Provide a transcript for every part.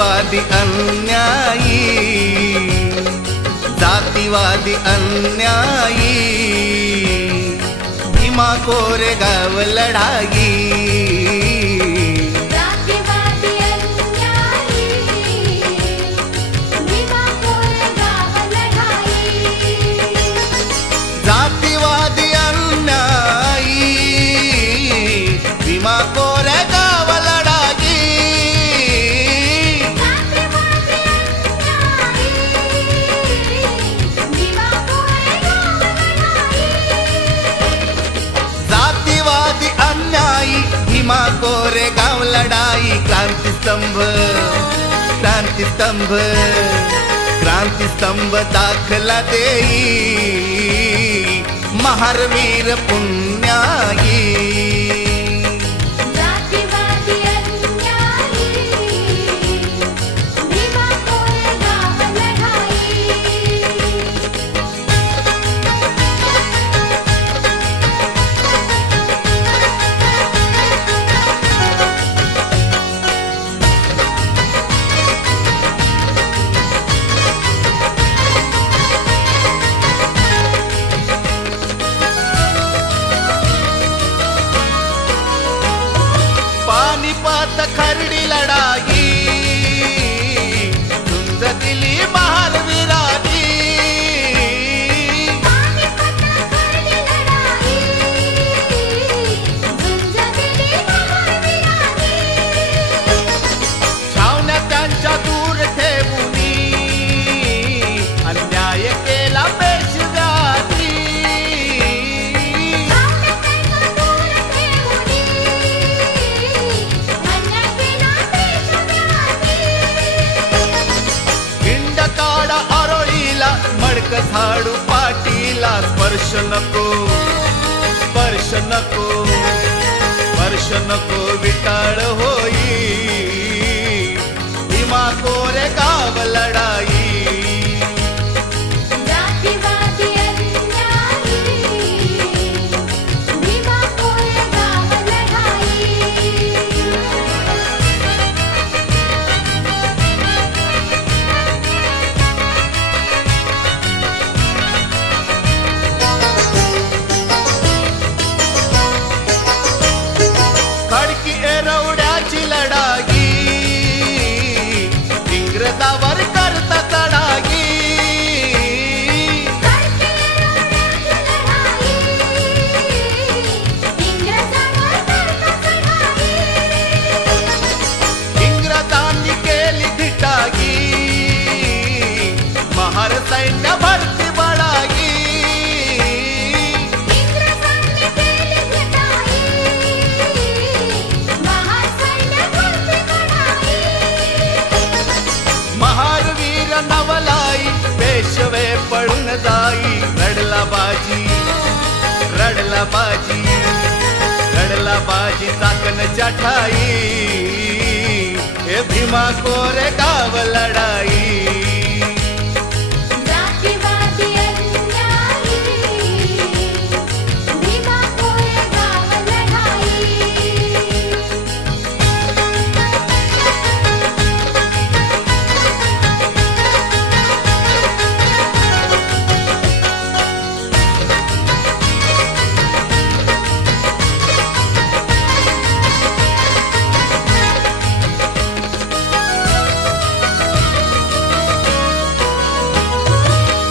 जातीवादी अन्यायी, जातीवादी अन्यायी, भीमा कोरेगाव लढाई. जातीवादी अन्यायी, भीमा कोरेगाव लढाई. जातीवादी अन्यायी, भीमा कोरेगाव लढाई. जातीवादी अन्यायी, भीमा कोरेगाव लढाई. जातीवादी अन्यायी, भीमा कोरेगाव लढाई. क्रांतिस्तंभ, क्रांतिस्तंभ, क्रांतिस्तंभ दाखला देई, महारवीर पुण्याई. जातीवादी अन्यायी, भीमा कोरेगाव लढाई. पानिपत खरडी लढाई, झुंज दिली महारवीरांनी. पानिपत खरडी लढाई, झुंज दिली महारवीरांनी. छावण्या त्यांच्या दूर ठेवूनी, अन्याय केला पेशव्यांनी. छावण्या त्यांच्या दूर ठेवूनी, अन्याय केला पेशव्यांनी. हिंड काढा आरोळीला, मडक झाडू पाटीला. स्पर्श नको, स्पर्श नको, स्पर्श नको, विटाळ होई, भीमा कोरेगाव लढाई. जातीवादी अन्यायी, भीमा कोरेगाव लढाई. खडकी एरवड्याची लढाई, इंग्रजावर करता चढाई. इंग्रजांनी केली धिटाई, महार सैन्य भरती बळाई. महारवीर नवलाई, पेशवे पळून जाई. रडला बाजी, रडला बाजी, रडला बाजी, चाकण ठाई. हे भीमा कोरेगाव लढाई. जातीवादी अन्यायी, भीमा कोरेगाव लढाई.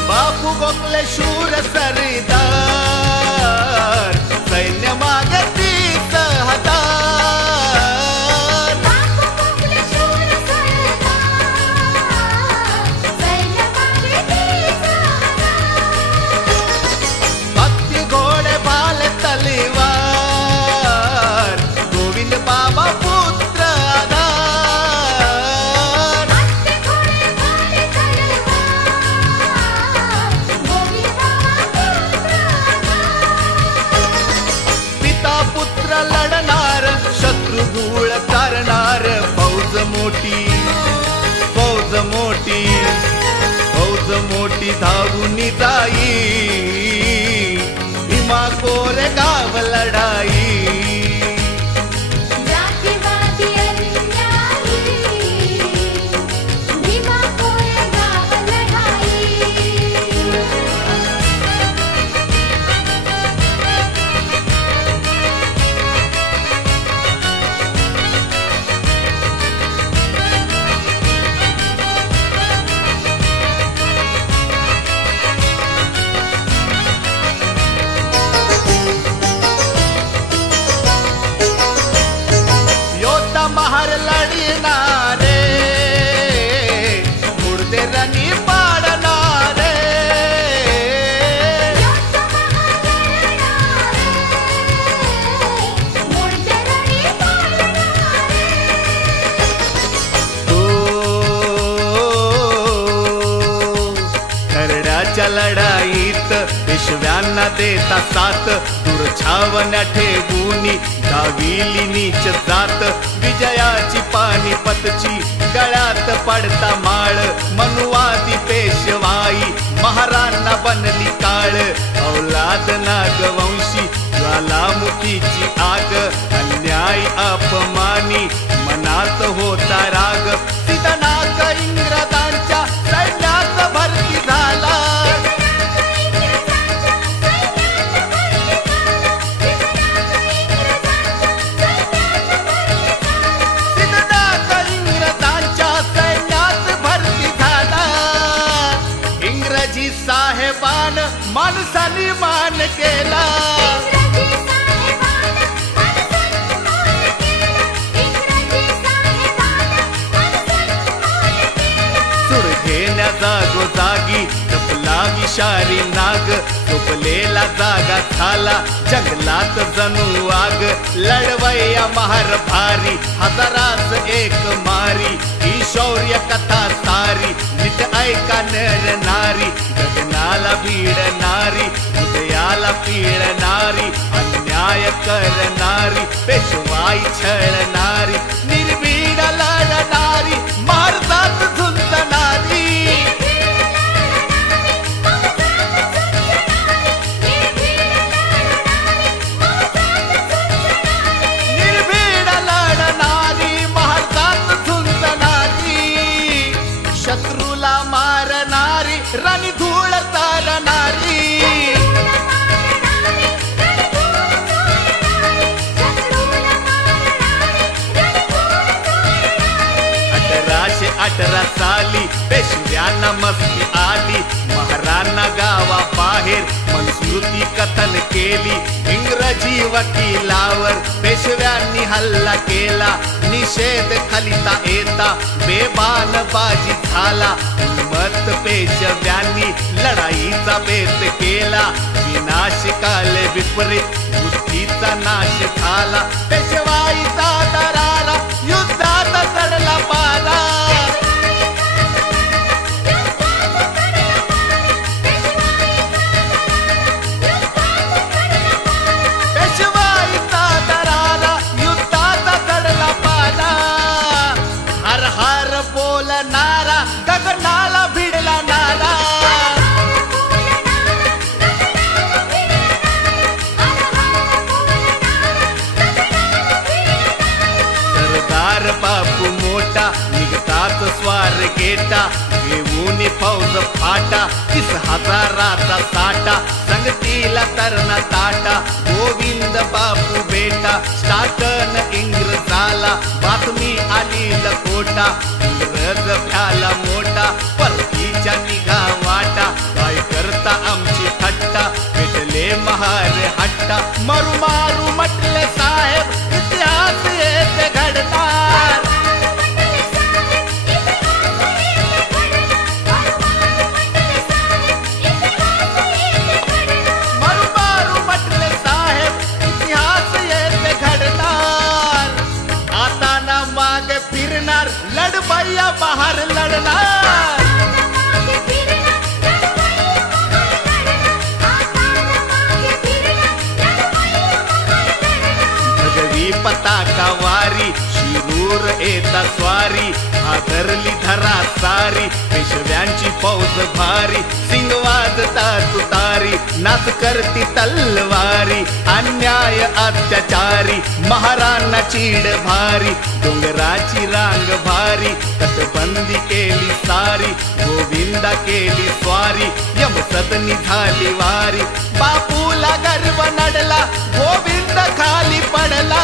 बापू गोखले शूर सरदार, सैन्य मागे 30,000. बापू गोखले शूर सरदार, सैन्य मागे 30,000. हत्ती घोडे भाल तलवार, गोविंद बाबा पुत्र आधार. हत्ती घोडे भाल तलवार, गोविंद बाबा पुत्र आधार. पिता पुत्र लढणार, शत्रू धूळ तारणार. फौज मोठी, फौज मोठी, फौज मोठी धावून जाई, भीमा कोरेगाव लढाई. जातीवादी अन्यायी, लढाईत पेशव्यांना देता साथ दूर छावण्या ठेवूनी गाविली नीच जात विजयाची पानिपतची गळ्यात पडता माळ मनुवादी पेशवाई महारांना बनली काळ औलाद नागवंशी ज्वालामुखीची आग अन्याय अपमानी मनात होता राग सिद्धनाथ इंग्रजांच्या सैन्यात भरती झाला सिद्धनाथ इंग्रजांच्या सैन्यात भरती झाला इंग्रजी साहेबान माणसाने मान केला जागोजागी टपला विषारी नाग झोपलेला जागा झाला जंगलात जणू आग लढवया महार भारी हजारास एक मारी ही शौर्य कथा सारी नित ऐका नर नारी गगनाला भिडणारी हृदयाला पिळणारी अन्याय करणारी पेशवाई छळणारी निर्भीड लढणारी मारतात झुंजणारी शत्रूला मारणारी राणी धूळ तारणारी अठरा साली पेशव्यांना मस्ती आली महाराणा गावाबाहेर मनुस्मृती कथन केली इंग्रजी वकिलावर पेशव्यांनी हल्ला केला निषेध खलिता येता बेबान बाजी झाला मत पेशव्यांनी लढाईचा बेत केला विनाशकाल विपरीत बुद्धीचा नाश झाला पेशवाईचा दरारा युद्धात चढला पाला पेशवाईचा दरारा युद्धात चढला पाला हर हर बोलणारा गगनाला भिडला नारा सरदार बापू मोठा निघतात स्वार गेटा घेऊन फौज फाटा 30,000चा साठा संगतीला तरणा ताटा गोविंद बापू बेटा स्टार्टन इंग्रजाला बातमी आली लकोटा इंग्रज भ्याला मोठा परतीच्या निघा वाटा काय करता आमची थट्टा पेटले महार हट्टा मारू मारू म्हटले साहेब इतिहास येते घडणार मारू मारू म्हटले साहेब इतिहास येते घडणार आता ना मागे फिरणार लढवया बाहेर लढणार पताका वारी शिरूर येता स्वारी आदरली धरा सारी पेशव्यांची फौज भारी सिंग वाजता तुतारी नाच करती तलवारी अन्याय अत्याचारी महाराणा चीड भारी डोंगराची रांग भारी तटबंदी केली सारी गोविंदा केली स्वारी यमसदनी झाली वारी बापूला गर्व नडला गोविंद खाली पडला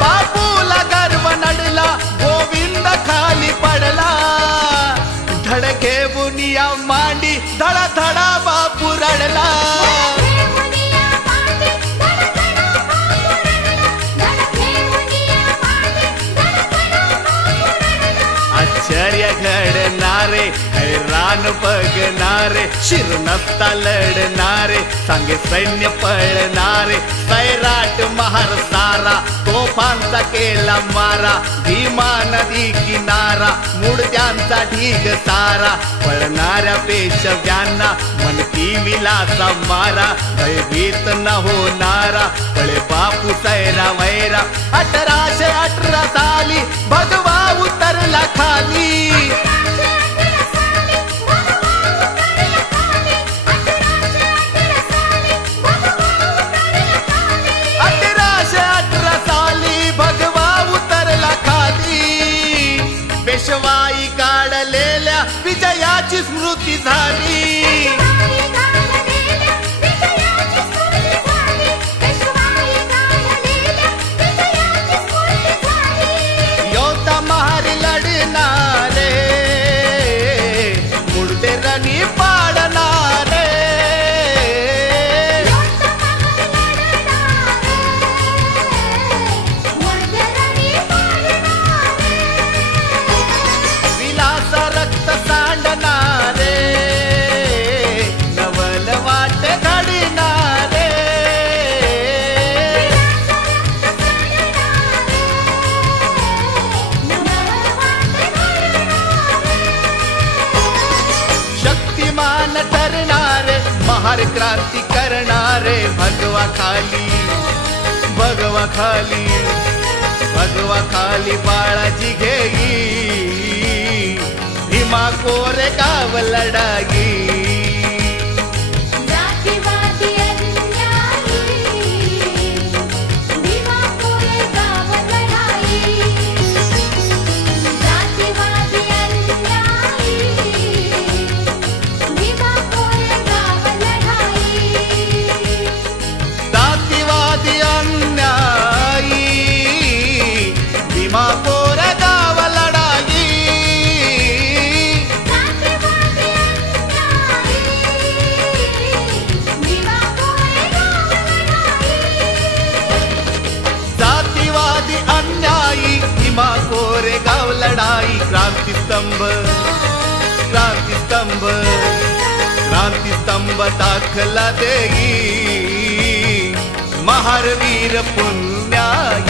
बापूला गर्व नडला गोविंद खाली पडला धड घेऊन या मांडी धडा धडा बापू रडला आश्चर्य घडणारे हैराण बघणारे शिर नसता लढणारे सांगे सैन्य पळणारे सैराट महार सारा तोफांचा असा केला मारा भीमा नदी किनारा मुडद्यांचा ढीग सारा पळणाऱ्या पेशव्यांना मनकी विलासा मारा भयभीत न होणारा पळे बापू सैरा वैरा 1818 साली भगवा उतरला खाली 1818 साली भगवा उतरला खाली पेशवाई काढलेल्या विजयाची स्मृती झाली योद्धा महार लढणारे मुडदे रणी पाडणारे विलास रक्त सांडणारे नवल वाट घडणारे शक्तिमान ठरणारे महार क्रांती करणारे भगवा खाली भगवा खाली भगवा खाली बाळाची घेई भीमा कोरेगाव लढाई जातीवादी अन्यायी भीमा कोरेगाव लढाई जातीवादी अन्यायी भीमा कोरेगाव लढाई जातीवादी अन्यायी भीमा कोरेगाव लढाई जातीवादी अन्यायी भीमा कोरेगाव जातीवादी अन्यायी भीमा कोरेगाव लढाई लढाई क्रांतिस्तंभ क्रांतिस्तंभ क्रांतिस्तंभ दाखला देई महारवीर पुण्याई